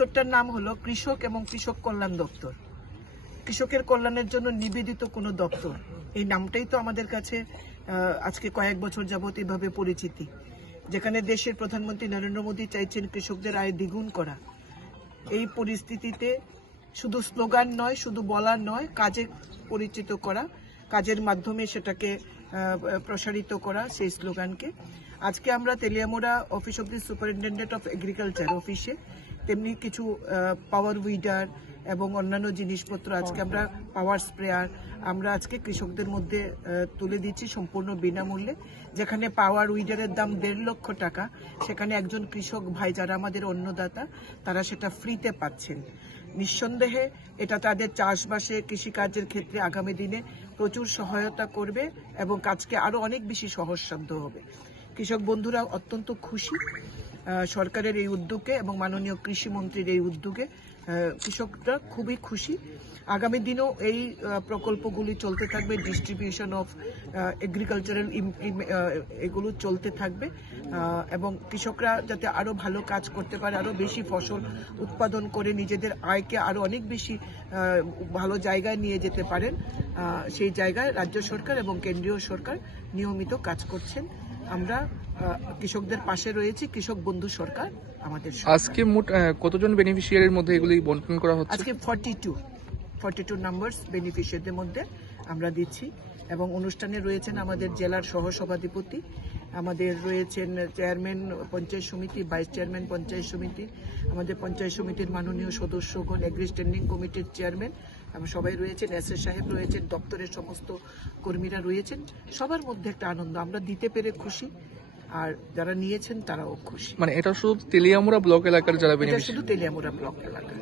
দপ্তরটার নাম হলো কৃষক এবং কৃষক কল্যাণ দপ্তর। কৃষকের কল্যাণের জন্য নিবেদিত কোনো দপ্তর, এই নামটাই তো আমাদের কাছে আজকে কয়েক বছর যাবত এভাবে পরিচিতি। যেখানে দেশের প্রধানমন্ত্রী নরেন্দ্র মোদী চাইছেন কৃষকদের আয় দ্বিগুণ করা, এই পরিস্থিতিতে শুধু স্লোগান নয়, শুধু বলার নয়, কাজে পরিচিত করা, কাজের মাধ্যমে সেটাকে প্রসারিত করা সেই স্লোগানকে। আজকে আমরা Teliamura office of the superintendent of agriculture অফিসে তেমনি কিছু পাওয়ার উইডার এবং অন্যান্য জিনিসপত্র, আজকে আমরা পাওয়ার স্প্রেয়ার আমরা আজকে কৃষকদের মধ্যে তুলে দিচ্ছি সম্পূর্ণ বিনামূল্যে। যেখানে পাওয়ার উইডারের দাম 1.5 লক্ষ টাকা, সেখানে একজন কৃষক ভাই যারা আমাদের অন্নদাতা তারা সেটা ফ্রিতে পাচ্ছেন। নিঃসন্দেহে এটা তাদের চাষবাসে কৃষিকাজের ক্ষেত্রে আগামী দিনে প্রচুর সহায়তা করবে এবং কাজকে আরো অনেক বেশি সহজসাধ্য হবে। কৃষক বন্ধুরা অত্যন্ত খুশি সরকারের এই উদ্যোগে এবং মাননীয় কৃষিমন্ত্রীর এই উদ্যোগে। কৃষকরা খুবই খুশি। আগামী দিনেও এই প্রকল্পগুলি চলতে থাকবে, ডিস্ট্রিবিউশন অফ এগ্রিকালচারাল এগুলো চলতে থাকবে এবং কৃষকরা যাতে আরো ভালো কাজ করতে পারে, আরো বেশি ফসল উৎপাদন করে নিজেদের আয়কে আরো অনেক বেশি ভালো জায়গায় নিয়ে যেতে পারেন, সেই জায়গায় রাজ্য সরকার এবং কেন্দ্রীয় সরকার নিয়মিত কাজ করছেন। আমরা কৃষকদের পাশে রয়েছি, কৃষক বন্ধু সরকার আমাদের। আজকে মোট কতজন বেনিফিশিয়ারির মধ্যে এগুলি বন্টন করা হচ্ছে? আজকে 42 নাম্বারস বেনিফিশিয়ারিদের মধ্যে আমরা দিচ্ছি এবং অনুষ্ঠানে রয়েছেন আমাদের জেলার সহসভাধিপতি, আমাদের রয়েছেন চেয়ারম্যান পঞ্চায়েত সমিতি, ভাইস চেয়ারম্যান পঞ্চায়েত সমিতি, আমাদের পঞ্চায়েত সমিতির মাননীয় সদস্যগণ, এগ্রি স্ট্যান্ডিং কমিটির চেয়ারম্যান সবাই রয়েছেন, এসএ সাহেব রয়েছেন, দপ্তরের সমস্ত কর্মীরা রয়েছেন। সবার মধ্যে একটা আনন্দ, আমরা দিতে পেরে খুশি আর যারা নিয়েছেন তারাও খুশি। মানে এটা শুধু তেলিয়ামুড়া ব্লক এলাকার যারা এটা শুধু তেলিয়ামুড়া ব্লক এলাকা।